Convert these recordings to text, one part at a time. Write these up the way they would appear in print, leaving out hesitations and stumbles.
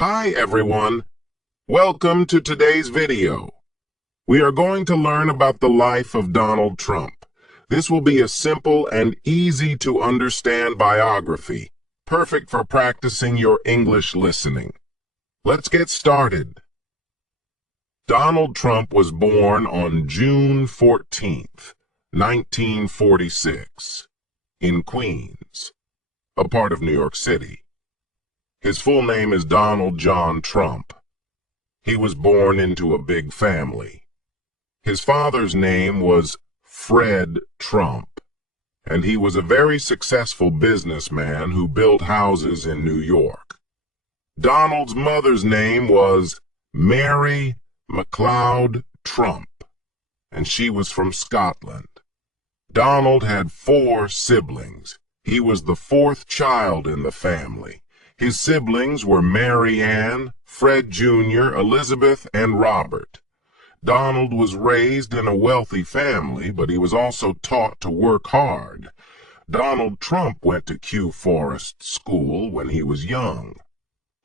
Hi everyone, welcome to today's video. We are going to learn about the life of Donald Trump. This will be a simple and easy to understand biography, perfect for practicing your English listening. Let's get started. Donald Trump was born on June 14th, 1946, in Queens, a part of New York City. His full name is Donald John Trump. He was born into a big family. His father's name was Fred Trump, and he was a very successful businessman who built houses in New York. Donald's mother's name was Mary MacLeod Trump, and she was from Scotland. Donald had 4 siblings. He was the 4th child in the family. His siblings were Mary Ann, Fred Jr., Elizabeth, and Robert. Donald was raised in a wealthy family, but he was also taught to work hard. Donald Trump went to Kew Forest School when he was young.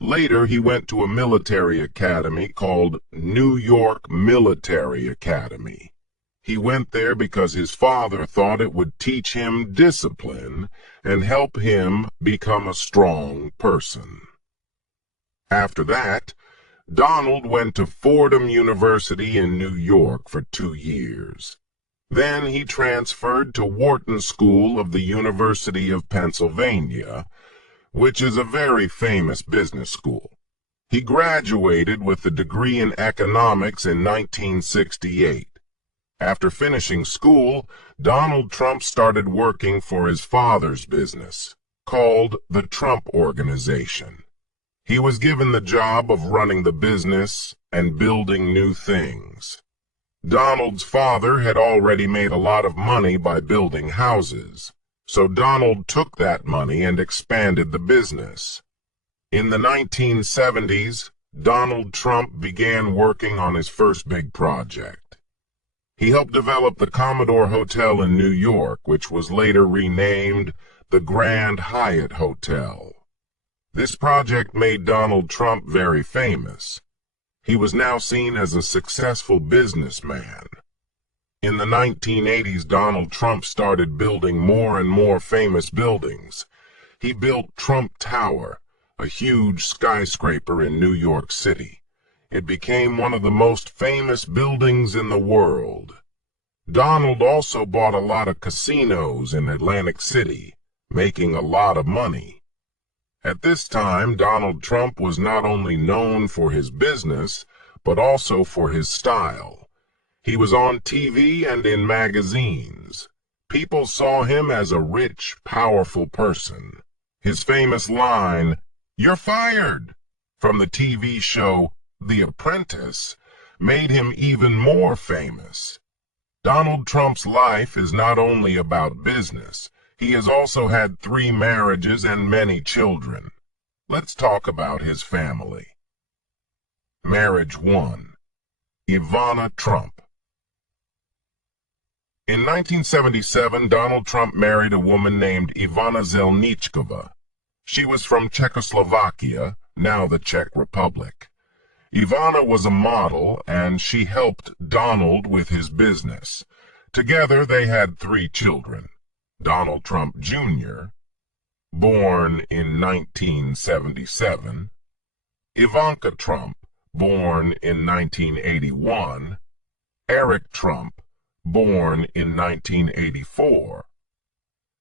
Later, he went to a military academy called New York Military Academy. He went there because his father thought it would teach him discipline and help him become a strong person. After that, Donald went to Fordham University in New York for 2 years. Then he transferred to Wharton School of the University of Pennsylvania, which is a very famous business school. He graduated with a degree in economics in 1968. After finishing school, Donald Trump started working for his father's business, called the Trump Organization. He was given the job of running the business and building new things. Donald's father had already made a lot of money by building houses, so Donald took that money and expanded the business. In the 1970s, Donald Trump began working on his first big project. He helped develop the Commodore Hotel in New York, which was later renamed the Grand Hyatt Hotel. This project made Donald Trump very famous. He was now seen as a successful businessman. In the 1980s, Donald Trump started building more and more famous buildings. He built Trump Tower, a huge skyscraper in New York City. It became one of the most famous buildings in the world. Donald also bought a lot of casinos in Atlantic City, making a lot of money. At this time, Donald Trump was not only known for his business, but also for his style. He was on TV and in magazines. People saw him as a rich, powerful person. His famous line, "You're fired," from the TV show The Apprentice, made him even more famous. Donald Trump's life is not only about business. He has also had 3 marriages and many children. Let's talk about his family. Marriage 1. Ivana Trump. In 1977, Donald Trump married a woman named Ivana Zelničková. She was from Czechoslovakia, now the Czech Republic. Ivana was a model, and she helped Donald with his business. Together, they had 3 children. Donald Trump Jr., born in 1977, Ivanka Trump, born in 1981, Eric Trump, born in 1984.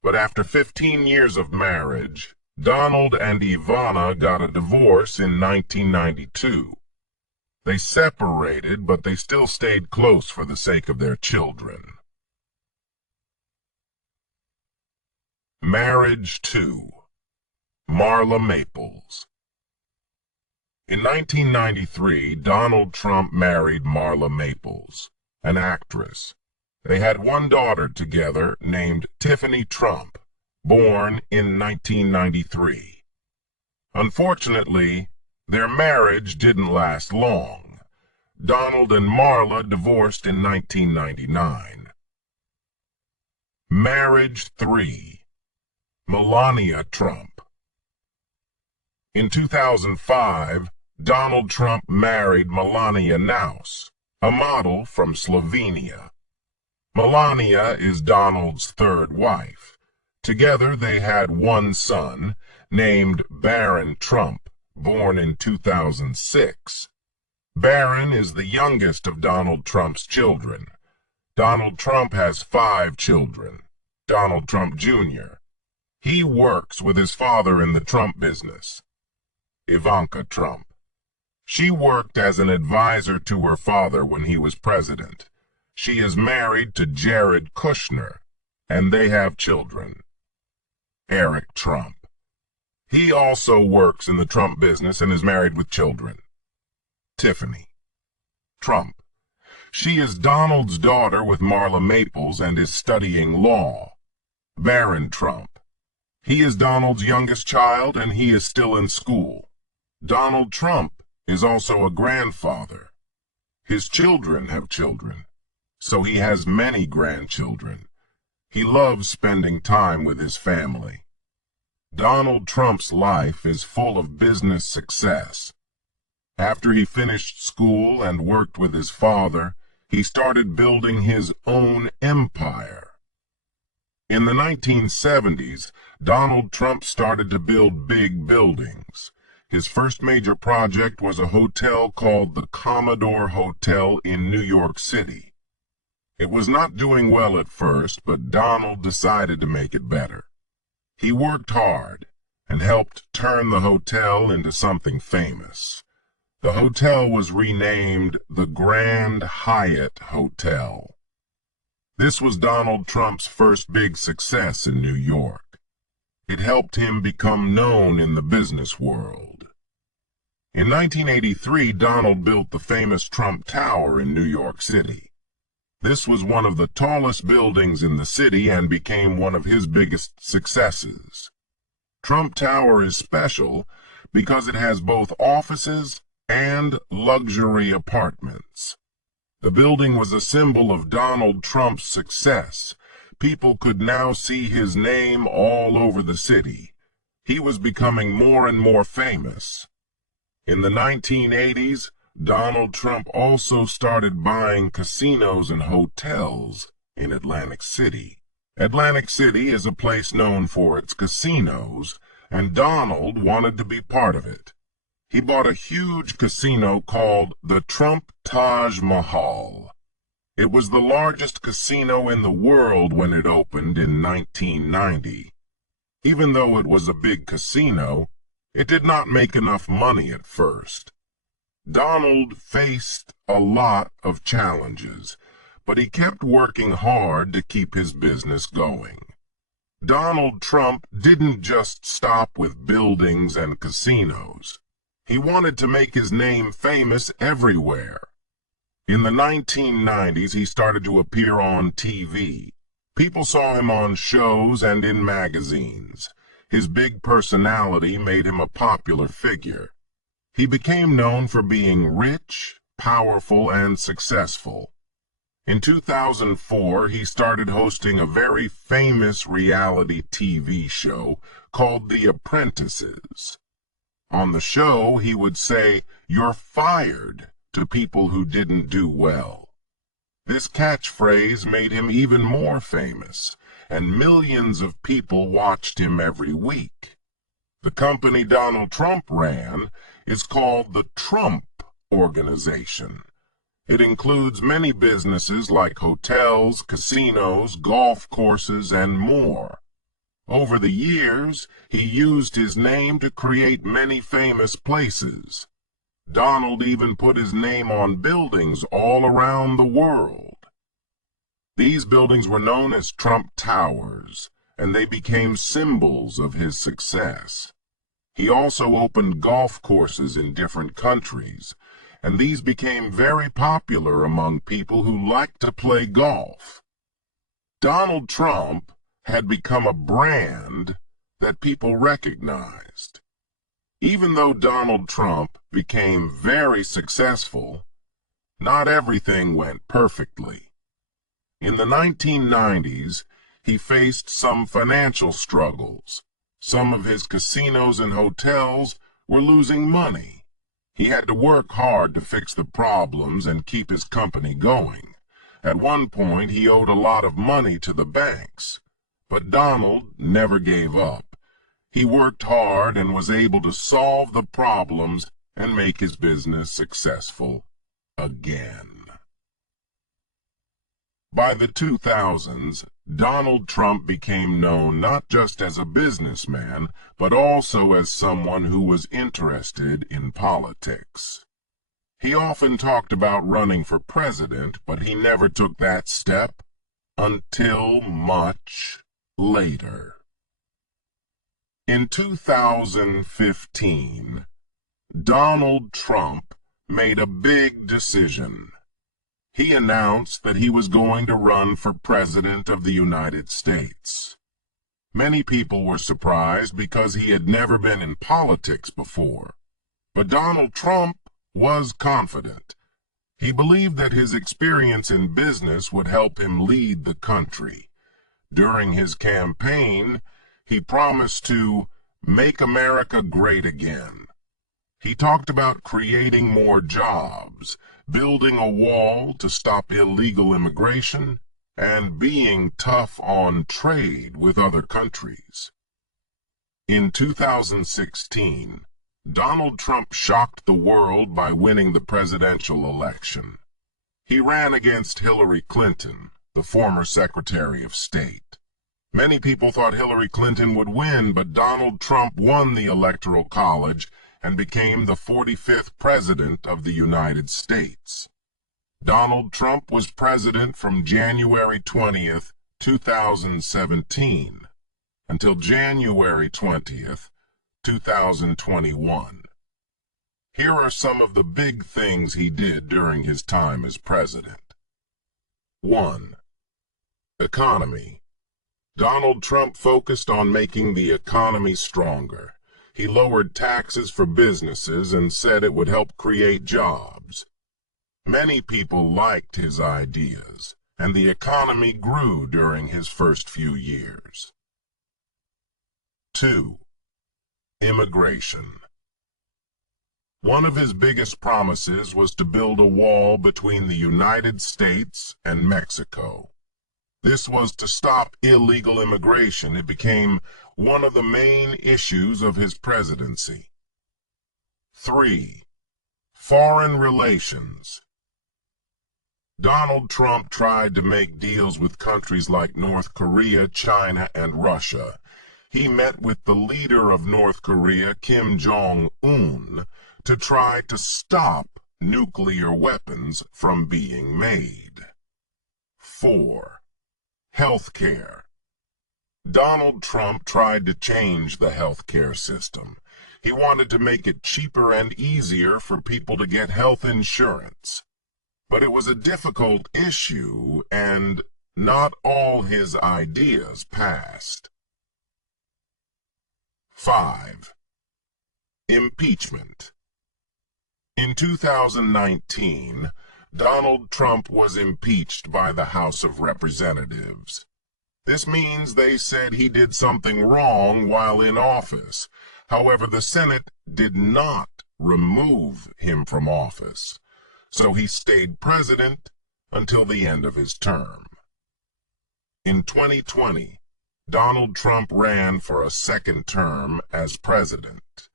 But after 15 years of marriage, Donald and Ivana got a divorce in 1992. They separated, but they still stayed close for the sake of their children. Marriage 2. Marla Maples. In 1993, Donald Trump married Marla Maples, an actress. They had 1 daughter together named Tiffany Trump, born in 1993. Unfortunately, their marriage didn't last long. Donald and Marla divorced in 1999. Marriage 3. Melania Trump. In 2005, Donald Trump married Melania Knauss, a model from Slovenia. Melania is Donald's third wife. Together they had one son, named Barron Trump, born in 2006. Barron is the youngest of Donald Trump's children. Donald Trump has 5 children. Donald Trump Jr. He works with his father in the Trump business. Ivanka Trump. She worked as an advisor to her father when he was president. She is married to Jared Kushner, and they have children. Eric Trump. He also works in the Trump business and is married with children. Tiffany Trump. She is Donald's daughter with Marla Maples and is studying law. Barron Trump. He is Donald's youngest child and he is still in school. Donald Trump is also a grandfather. His children have children, so he has many grandchildren. He loves spending time with his family. Donald Trump's life is full of business success. After he finished school and worked with his father, he started building his own empire. In the 1970s, Donald Trump started to build big buildings. His first major project was a hotel called the Commodore Hotel in New York City. It was not doing well at first, but Donald decided to make it better. He worked hard and helped turn the hotel into something famous. The hotel was renamed the Grand Hyatt Hotel. This was Donald Trump's first big success in New York. It helped him become known in the business world. In 1983, Donald built the famous Trump Tower in New York City. This was one of the tallest buildings in the city and became one of his biggest successes. Trump Tower is special because it has both offices and luxury apartments. The building was a symbol of Donald Trump's success. People could now see his name all over the city. He was becoming more and more famous. In the 1980s, Donald Trump also started buying casinos and hotels in Atlantic City. Atlantic City is a place known for its casinos, and Donald wanted to be part of it. He bought a huge casino called the Trump Taj Mahal. It was the largest casino in the world when it opened in 1990. Even though it was a big casino, it did not make enough money at first. Donald faced a lot of challenges, but he kept working hard to keep his business going. Donald Trump didn't just stop with buildings and casinos. He wanted to make his name famous everywhere. In the 1990s, he started to appear on TV. People saw him on shows and in magazines. His big personality made him a popular figure. He became known for being rich, powerful, and successful. In 2004, he started hosting a very famous reality TV show called The Apprentices. On the show, he would say, "You're fired," to people who didn't do well. This catchphrase made him even more famous, and millions of people watched him every week. The company Donald Trump ran is called the Trump Organization. It includes many businesses like hotels, casinos, golf courses, and more. Over the years, he used his name to create many famous places. Donald even put his name on buildings all around the world. These buildings were known as Trump Towers, and they became symbols of his success. He also opened golf courses in different countries, and these became very popular among people who liked to play golf. Donald Trump had become a brand that people recognized. Even though Donald Trump became very successful, not everything went perfectly. In the 1990s, he faced some financial struggles. Some of his casinos and hotels were losing money. He had to work hard to fix the problems and keep his company going. At one point, he owed a lot of money to the banks. But Donald never gave up. He worked hard and was able to solve the problems and make his business successful again. By the 2000s, Donald Trump became known not just as a businessman, but also as someone who was interested in politics. He often talked about running for president, but he never took that step until much later. In 2015, Donald Trump made a big decision. He announced that he was going to run for President of the United States. Many people were surprised because he had never been in politics before. But Donald Trump was confident. He believed that his experience in business would help him lead the country. During his campaign, he promised to make America great again. He talked about creating more jobs, building a wall to stop illegal immigration, and being tough on trade with other countries. In 2016, Donald Trump shocked the world by winning the presidential election. He ran against Hillary Clinton, the former Secretary of State. Many people thought Hillary Clinton would win, but Donald Trump won the Electoral College and became the 45th President of the United States. Donald Trump was president from January 20th, 2017, until January 20th, 2021. Here are some of the big things he did during his time as president. 1. Economy. Donald Trump focused on making the economy stronger. He lowered taxes for businesses and said it would help create jobs. Many people liked his ideas, and the economy grew during his first few years. 2. Immigration. One of his biggest promises was to build a wall between the United States and Mexico. This was to stop illegal immigration. It became one of the main issues of his presidency. 3. Foreign relations. Donald Trump tried to make deals with countries like North Korea, China, and Russia. He met with the leader of North Korea, Kim Jong-un, to try to stop nuclear weapons from being made. 4. Healthcare. Donald Trump tried to change the healthcare system. He wanted to make it cheaper and easier for people to get health insurance. But it was a difficult issue, and not all his ideas passed. 5. Impeachment. In 2019, Donald Trump was impeached by the House of Representatives. This means they said he did something wrong while in office. However, the Senate did not remove him from office, so he stayed president until the end of his term. In 2020, Donald Trump ran for a second term as president.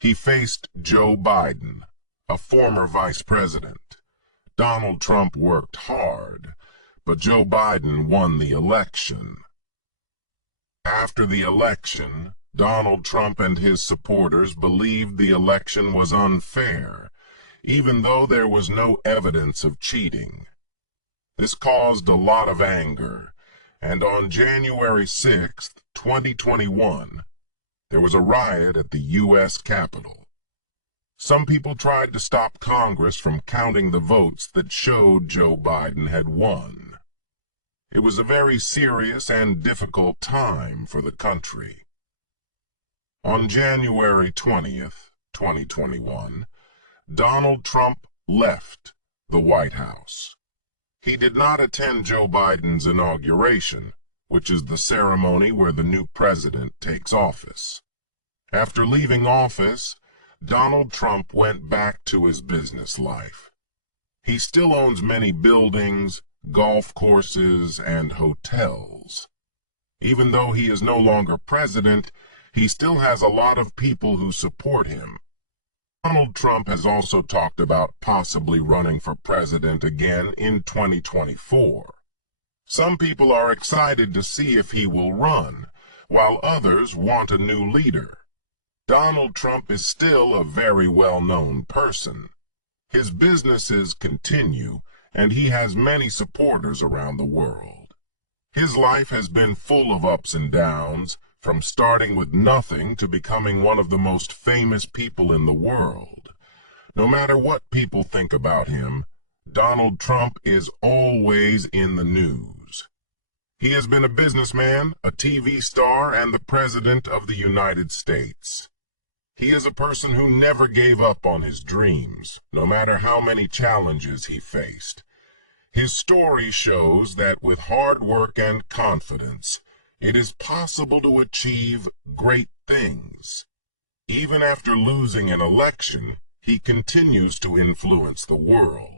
He faced Joe Biden, a former vice president. Donald Trump worked hard, but Joe Biden won the election. After the election, Donald Trump and his supporters believed the election was unfair, even though there was no evidence of cheating. This caused a lot of anger, and on January 6, 2021, there was a riot at the U.S. Capitol. Some people tried to stop Congress from counting the votes that showed Joe Biden had won. It was a very serious and difficult time for the country. On January 20th, 2021, Donald Trump left the White House. He did not attend Joe Biden's inauguration, which is the ceremony where the new president takes office. After leaving office, Donald Trump went back to his business life. He still owns many buildings, golf courses, and hotels. Even though he is no longer president, he still has a lot of people who support him. Donald Trump has also talked about possibly running for president again in 2024. Some people are excited to see if he will run, while others want a new leader. Donald Trump is still a very well-known person. His businesses continue, and he has many supporters around the world. His life has been full of ups and downs, from starting with nothing to becoming one of the most famous people in the world. No matter what people think about him, Donald Trump is always in the news. He has been a businessman, a TV star, and the President of the United States. He is a person who never gave up on his dreams, no matter how many challenges he faced. His story shows that with hard work and confidence, it is possible to achieve great things. Even after losing an election, he continues to influence the world.